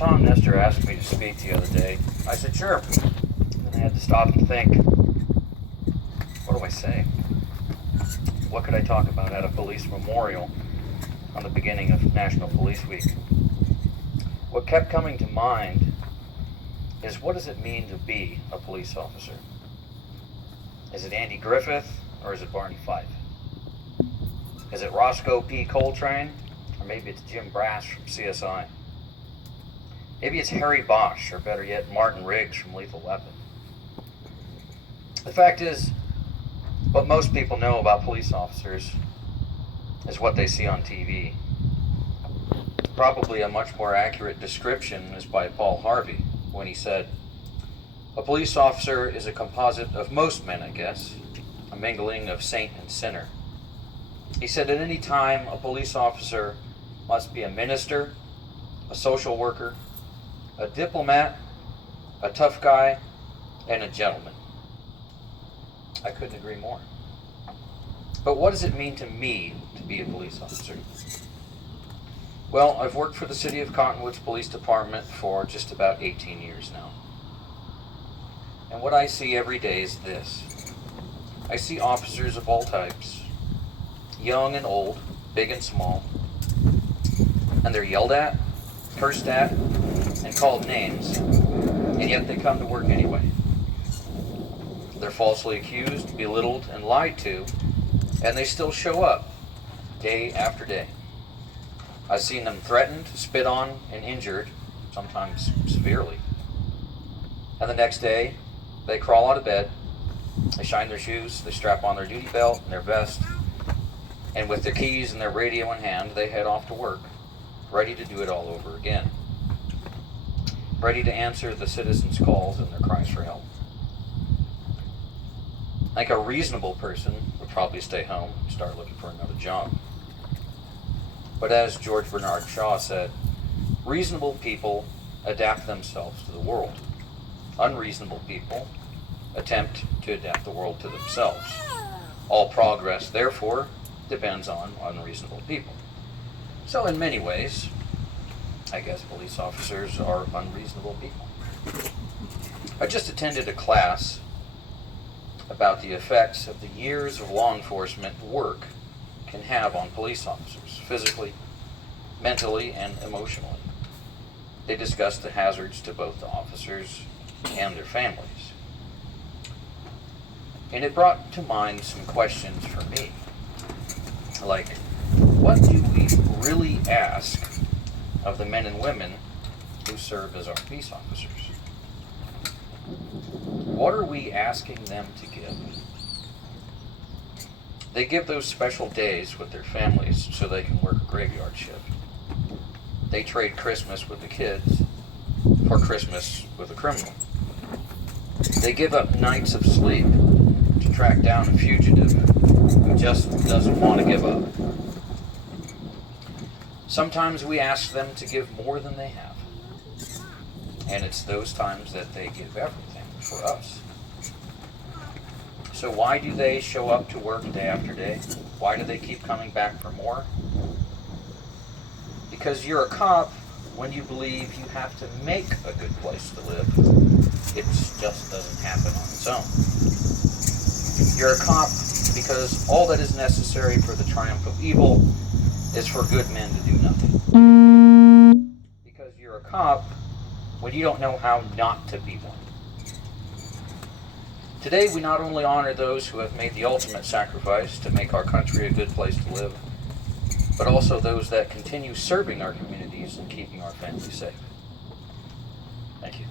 Tom Nestor asked me to speak the other day. I said, sure. Then I had to stop and think, what do I say? What could I talk about at a police memorial on the beginning of National Police Week? What kept coming to mind is, what does it mean to be a police officer? Is it Andy Griffith or is it Barney Fife? Is it Roscoe P. Coltrane, or maybe it's Jim Brass from CSI? Maybe it's Harry Bosch, or better yet, Martin Riggs from Lethal Weapon. The fact is, what most people know about police officers is what they see on TV. Probably a much more accurate description is by Paul Harvey, when he said, "A police officer is a composite of most men, I guess, a mingling of saint and sinner." He said at any time a police officer must be a minister, a social worker, a diplomat, a tough guy, and a gentleman. I couldn't agree more. But what does it mean to me to be a police officer? Well, I've worked for the City of Cottonwood's Police Department for just about 18 years now. And what I see every day is this. I see officers of all types, young and old, big and small, and they're yelled at, cursed at, and called names, and yet they come to work anyway. They're falsely accused, belittled, and lied to, and they still show up day after day. I've seen them threatened, spit on, and injured, sometimes severely. And the next day, they crawl out of bed, they shine their shoes, they strap on their duty belt and their vest, and with their keys and their radio in hand, they head off to work, ready to do it all over again. Ready to answer the citizens' calls and their cries for help. Like a reasonable person would probably stay home and start looking for another job. But as George Bernard Shaw said, reasonable people adapt themselves to the world. Unreasonable people attempt to adapt the world to themselves. All progress, therefore, depends on unreasonable people. So in many ways, I guess police officers are unreasonable people. I just attended a class about the effects of the years of law enforcement work can have on police officers, physically, mentally, and emotionally. They discussed the hazards to both the officers and their families. And it brought to mind some questions for me, like, what do we really ask of the men and women who serve as our peace officers? What are we asking them to give? They give those special days with their families so they can work a graveyard shift. They trade Christmas with the kids for Christmas with a criminal. They give up nights of sleep to track down a fugitive who just doesn't want to give up. Sometimes we ask them to give more than they have. And it's those times that they give everything for us. So why do they show up to work day after day? Why do they keep coming back for more? Because you're a cop when you believe you have to make a good place to live. It just doesn't happen on its own. You're a cop because all that is necessary for the triumph of evil is for good men to do nothing. Because you're a cop when you don't know how not to be one. Today we not only honor those who have made the ultimate sacrifice to make our country a good place to live, but also those that continue serving our communities and keeping our families safe. Thank you.